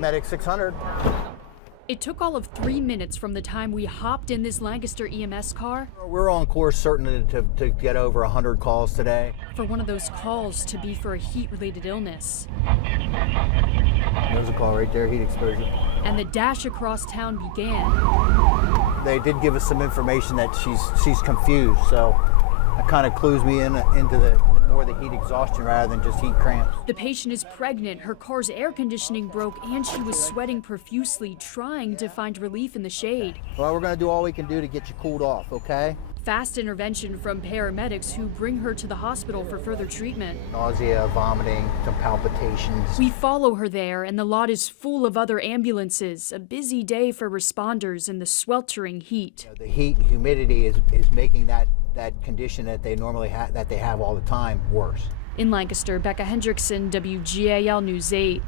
Medic 600. It took all of 3 minutes from the time we hopped in this Lancaster EMS car We're on course certain to get over 100 calls today. for one of those calls to be for a heat-related illness. There's a call right there, heat exposure. And the dash across town began. They did give us some information that she's confused, so that kind of clues me into more the heat exhaustion rather than just heat cramps. The patient is pregnant, her car's air conditioning broke, and she was sweating profusely, trying to find relief in the shade. Well, we're going to do all we can do to get you cooled off, okay? Fast intervention from paramedics who bring her to the hospital for further treatment. Nausea, vomiting, some palpitations. We follow her there, and the lot is full of other ambulances. A busy day for responders in the sweltering heat. The heat and humidity is making that condition that they normally have all the time worse. In Lancaster, Becca Hendrickson, WGAL News 8.